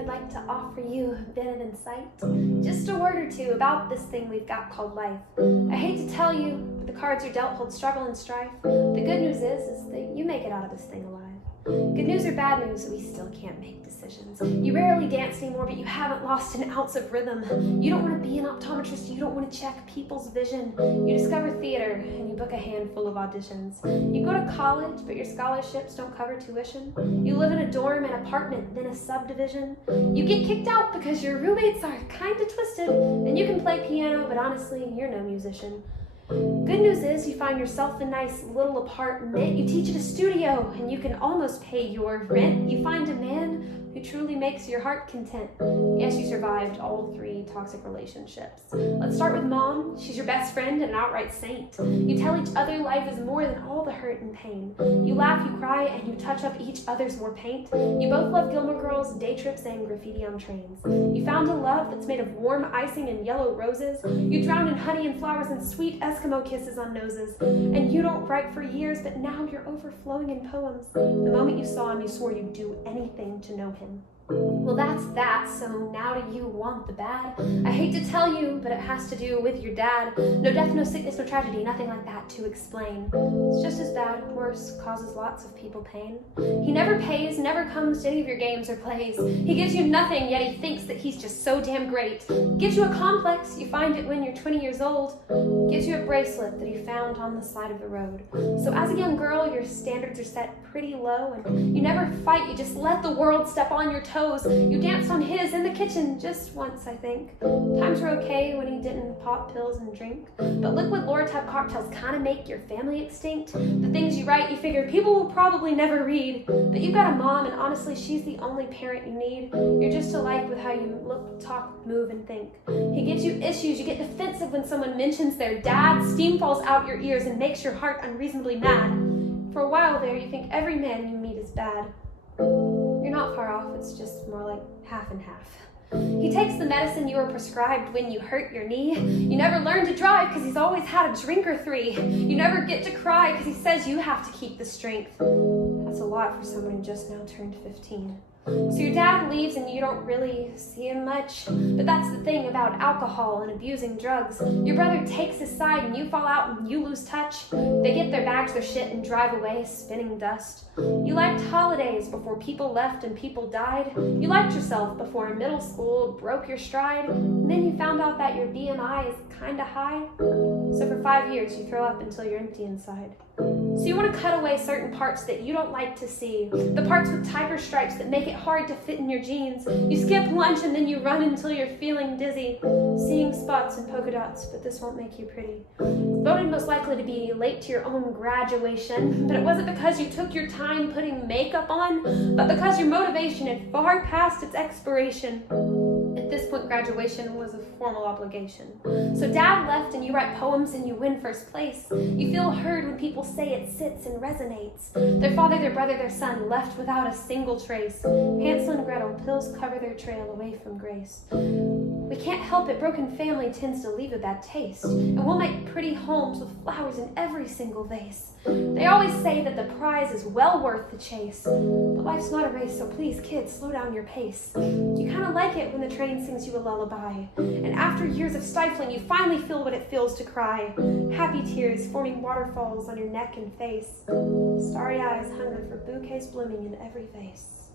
I'd like to offer you a bit of insight. Just a word or two about this thing we've got called life. I hate to tell you, but the cards you're dealt hold struggle and strife. The good news is that you make it out of this thing alive. Good news or bad news, we still can't make decisions. You rarely dance anymore, but you haven't lost an ounce of rhythm. You don't want to be an optometrist, you don't want to check people's vision. You discover theater, and you book a handful of auditions. You go to college, but your scholarships don't cover tuition. You live in a dorm, an apartment, then a subdivision. You get kicked out because your roommates are kinda twisted, and you can play piano, but honestly, you're no musician. Good news is you find yourself a nice little apartment. You teach at a studio and you can almost pay your rent. You find a man who truly makes your heart content. Yes, you survived all 3 toxic relationships. Let's start with mom. She's your best friend and an outright saint. You tell each other life is more than all the hurt and pain. You laugh, you cry, and you touch up each other's more paint. You both love Gilmore Girls, day trips, and graffiti on trains. You found a love that's made of warm icing and yellow roses. You drown in honey and flowers and sweet Eskimo kisses on noses. And you don't write for years, but now you're overflowing in poems. The moment you saw him, you swore you'd do anything to know him. Well, that's that, so now do you want the bad? I hate to tell you, but it has to do with your dad. No death, no sickness, no tragedy, nothing like that to explain. It's just as bad, worse, causes lots of people pain. He never pays, never comes to any of your games or plays. He gives you nothing, yet he thinks that he's just so damn great. Gives you a complex, you find it when you're 20 years old. Gives you a bracelet that he found on the side of the road. So as a young girl, your standards are set pretty low, and you never fight, you just let the world step on your toes. You danced on his in the kitchen just once, I think. Times were okay when he didn't pop pills and drink. But liquid Lortab cocktails kind of make your family extinct. The things you write, you figure people will probably never read. But you've got a mom, and honestly, she's the only parent you need. You're just alike with how you look, talk, move, and think. He gives you issues. You get defensive when someone mentions their dad. Steam falls out your ears and makes your heart unreasonably mad. For a while there, you think every man you meet is bad. You're not far off, it's just more like half and half. He takes the medicine you were prescribed when you hurt your knee. You never learn to drive because he's always had a drink or 3. You never get to cry because he says you have to keep the strength. That's a lot for someone who just now turned 15. So your dad leaves and you don't really see him much. But that's the thing about alcohol and abusing drugs. Your brother takes his side and you fall out and you lose touch. They get their bags, their shit, and drive away, spinning dust. You liked holidays before people left and people died. You liked yourself before middle school broke your stride. And then you found out that your BMI is kinda high. So for 5 years you throw up until you're empty inside. So you want to cut away certain parts that you don't like to see. The parts with tiger stripes that make it hard to fit in your jeans. You skip lunch and then you run until you're feeling dizzy. Seeing spots and polka dots, but this won't make you pretty. Voted most likely to be late to your own graduation, but it wasn't because you took your time putting makeup on, but because your motivation had far past its expiration. At this point, graduation was a formal obligation. So dad left and you write poems and you win first place. You feel heard when people say it sits and resonates. Their father, their brother, their son left without a single trace. Hansel and Gretel, pills cover their trail away from grace. We can't help it, broken family tends to leave a bad taste. And we'll make pretty homes with flowers in every single vase. They always say that the prize is well worth the chase. But life's not a race, so please, kids, slow down your pace. You kind of like it when the train sings you a lullaby. And after years of stifling, you finally feel what it feels to cry. Happy tears forming waterfalls on your neck and face. Starry eyes hunger for bouquets blooming in every vase.